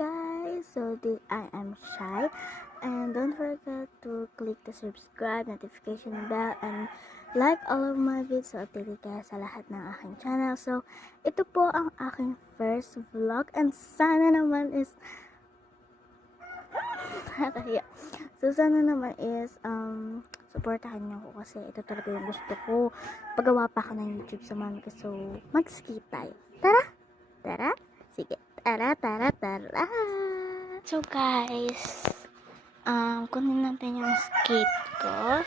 guys, so I am Shy, and don't forget to click the subscribe, notification bell, and like all of my videos so updated kayo sa lahat ng aking channel. So ito po ang aking first vlog, and sana naman is supportahan niyo ako kasi ito talaga yung gusto ko. Paggawa pa ako ng YouTube sa mami ko, so mag-skate tayo. Tara? Sige. Tara. So guys, kunin natin yung skate ko.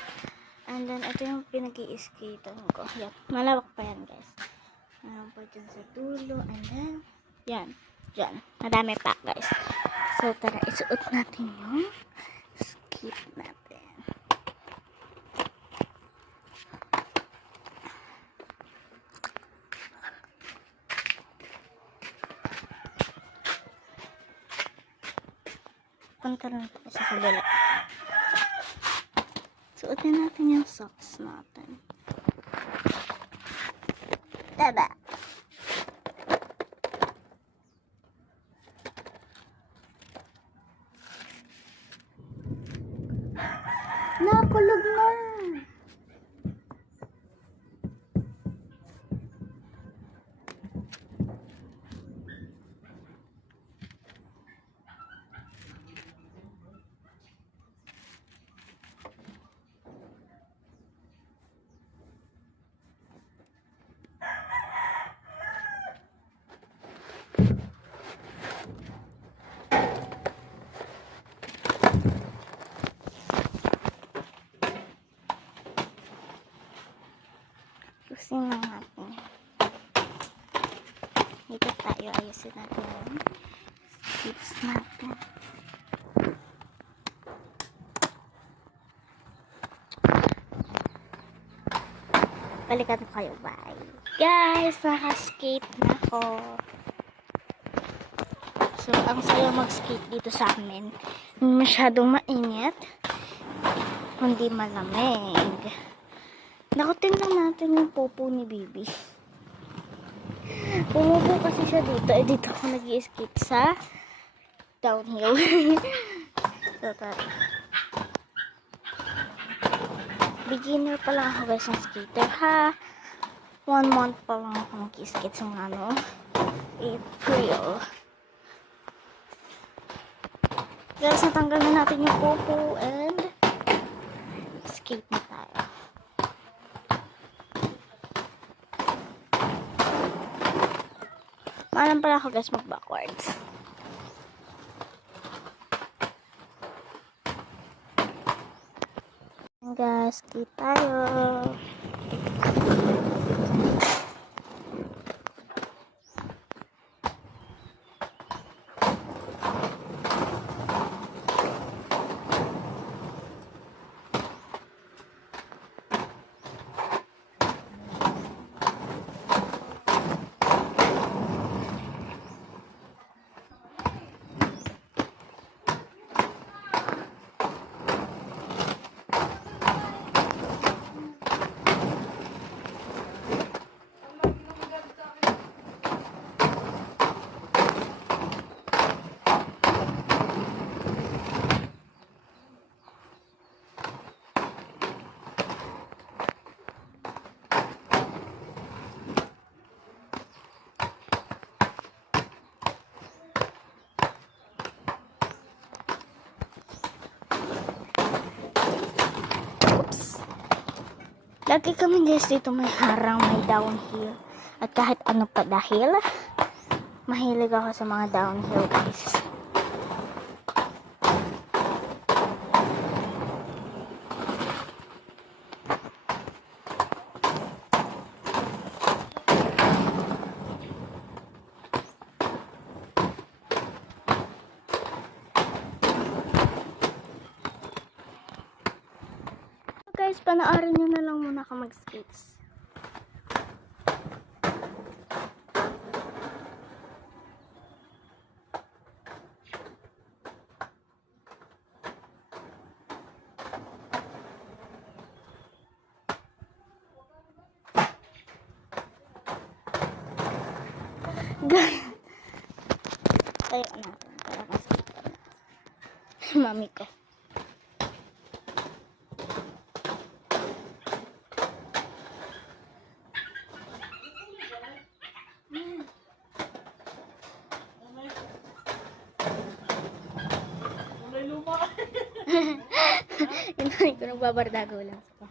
And then, ito yung pinag-i-skatean ko. Yan. Malawak pa yan, guys. Meron pa dyan sa dulo. And then, yan. Dyan. Madami pa, guys. So, tara, isuot natin yung skate natin. Punta lang tayo sa kabila. Suotin natin yung socks natin. Tada! Nakulog na! Ayusin lang natin. Dito tayo, ayusin natin yung skates natin. Balikan ko kayo, bye. Guys, naka-skate na ako. So, ang saya mag-skate dito sa amin. Masyadong mainit. Hindi malamig. Nakutin lang natin yung popo ni Bibi. Pumupo kasi siya dito. Dito ako nag-i-skate sa downhill. So, tara. Beginner pa lang ako guys ng skater, ha? 1 month pa lang ako nag-i-skate sa April. Guys, natanggal na natin yung popo and skate na tayo. Maalam pala ako guys mag-backwards. Guys, skate tayo. Lagi kami guys dito may harang, may downhill. At kahit ano pa dahil, mahilig ako sa mga downhill guys. Guys, panoorin nyo na lang muna ako mag-skates. Guys, tayo natin. Para masaktan. Mami ko. Inahin ko nagbabardago lang sa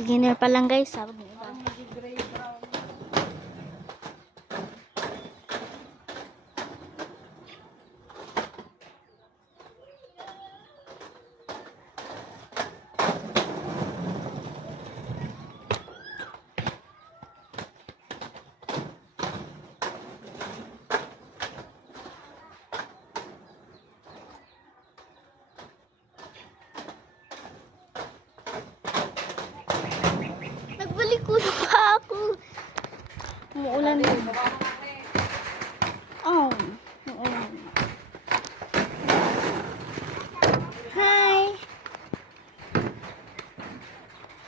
beginner pa lang guys, sabi mo iba. Nagbalik ko na pa ako. Umuulan na. Oh, umuulan. Hi.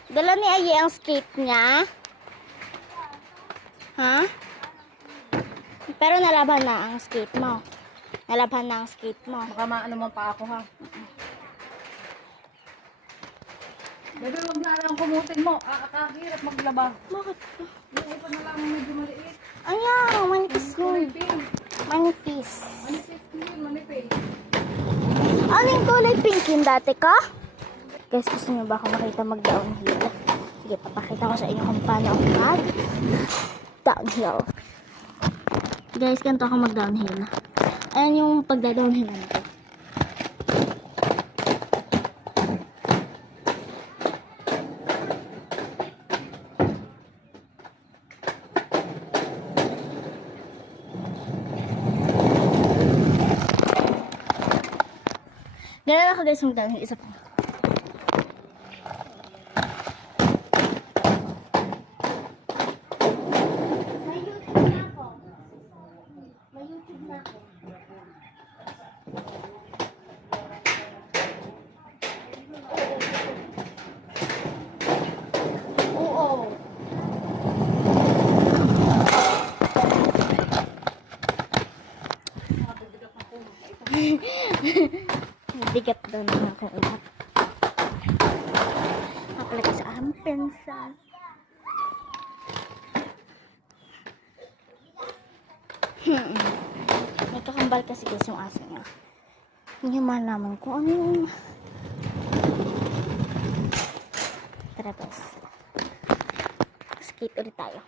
Dala ni Aye ang skate niya. Ha? Pero nalaban na ang skate mo. Nalaban na ang skate mo. Baka maano mo pa ako ha. Bebe, huwag na lang kumutin mo. Kakahirap maglaba. Bakit? Yung ipa na lang medyo maliit. Ayaw, manipis yun. Pink. Manipis. Manipis yun, manipis. Ano yung kulay pink yung dati ka? Guys, gusto nyo ba ako makita mag-downhill? Sige, papakita ko sa inyo kung paano ako mag-downhill. Guys, ganito ako mag-downhill. Ayan yung pagda-downhill nito. Ganun ako guys mag-downhill. Isa pa. May YouTube na ako. May YouTube na ako. Oo. Bigat daw na ako ulat. Napalagay sa aking pencil. May kakambal kasi guys yung aso niya. Hindi niya malaman kung ano yung... Tara guys. Skate ulit tayo.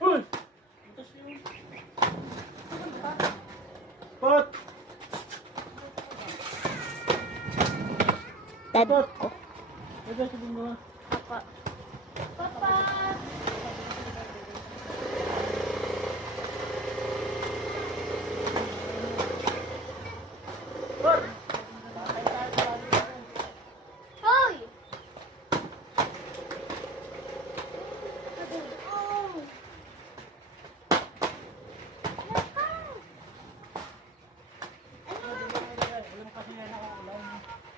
Uy! Pot! Dad ko. Ito, sabihin mo. Papa. Papa! Pot! Hoy!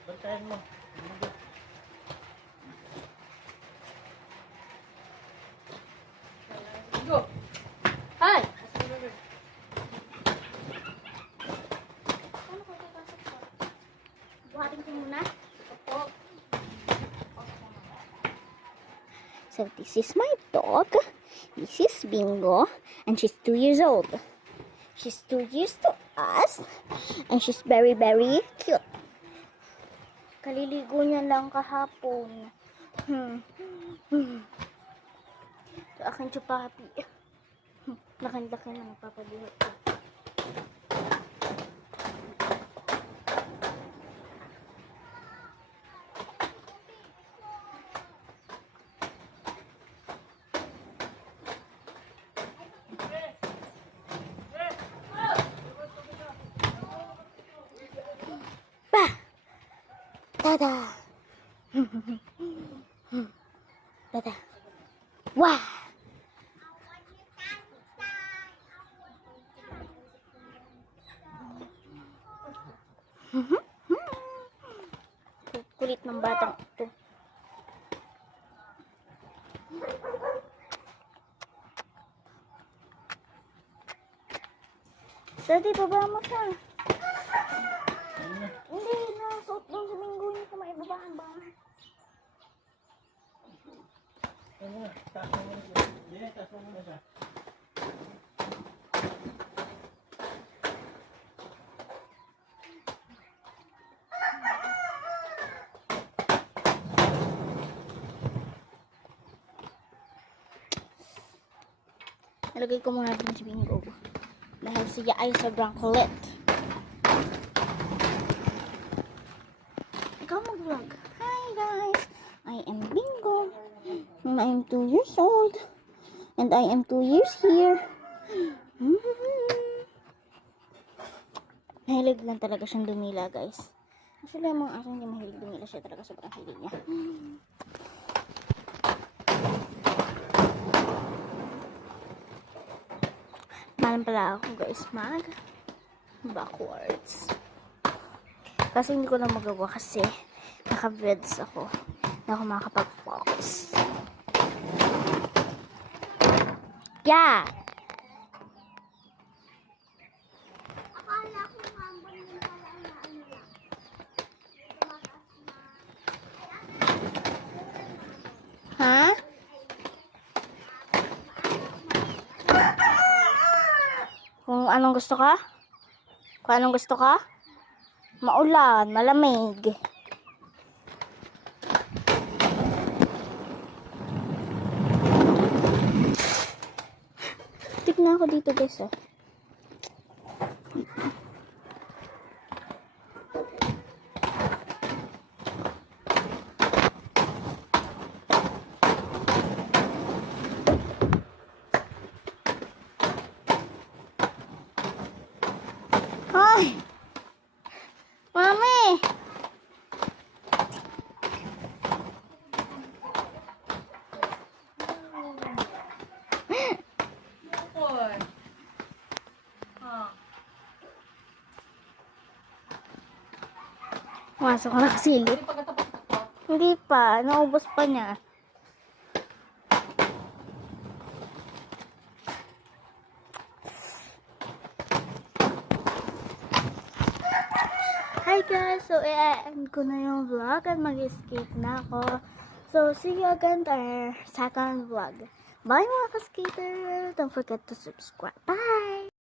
Bantayan mo. Go. Hi! Buhatin ko muna. So this is my dog. This is Bingo. And she's 2 years old. She's 2 years to us. And she's very, very cute. Kaliligo niya lang kahapon. So, akin chupapi. Nakanda-laki na nagpapabuhat ko. Pa! Tada! Tada! Wah! Kulit ng batang ito. Daddy, baba mo siya. Hindi, nasuot doon sa linggo niya kung maibabahan ba? Ano na? Taas mo muna siya. Hindi, taas mo muna siya. Nalagay ko muna din si Bingo. Dahil siya ay sobrang kulit. Ikaw mag-vlog. Hi guys! I am Bingo. And I am 2 years old. And I am 2 years here. Mahilig lang talaga siyang dumila, guys. Actually, ang mga aso hindi mahilig dumila. Siya talaga sobrang hilig niya. Malam pala ako, guys, backwards. Kasi hindi ko na magawa kasi naka-breads ako. Hindi ako makakapag-focus. Yeah! Ha? Kung anong gusto ka? Kung anong gusto ka? Maulan, malamig. Tignan ako dito, guys, oh. Ay! Mami! Boy. Masok na kasilip. Hindi pagkatapat ko. Hindi pa. Naubos pa niya. Hi guys! So, i-end ko na yung vlog at mag-skate na ako. So, see you again to our second vlog. Bye mga ka-skater! Don't forget to subscribe. Bye!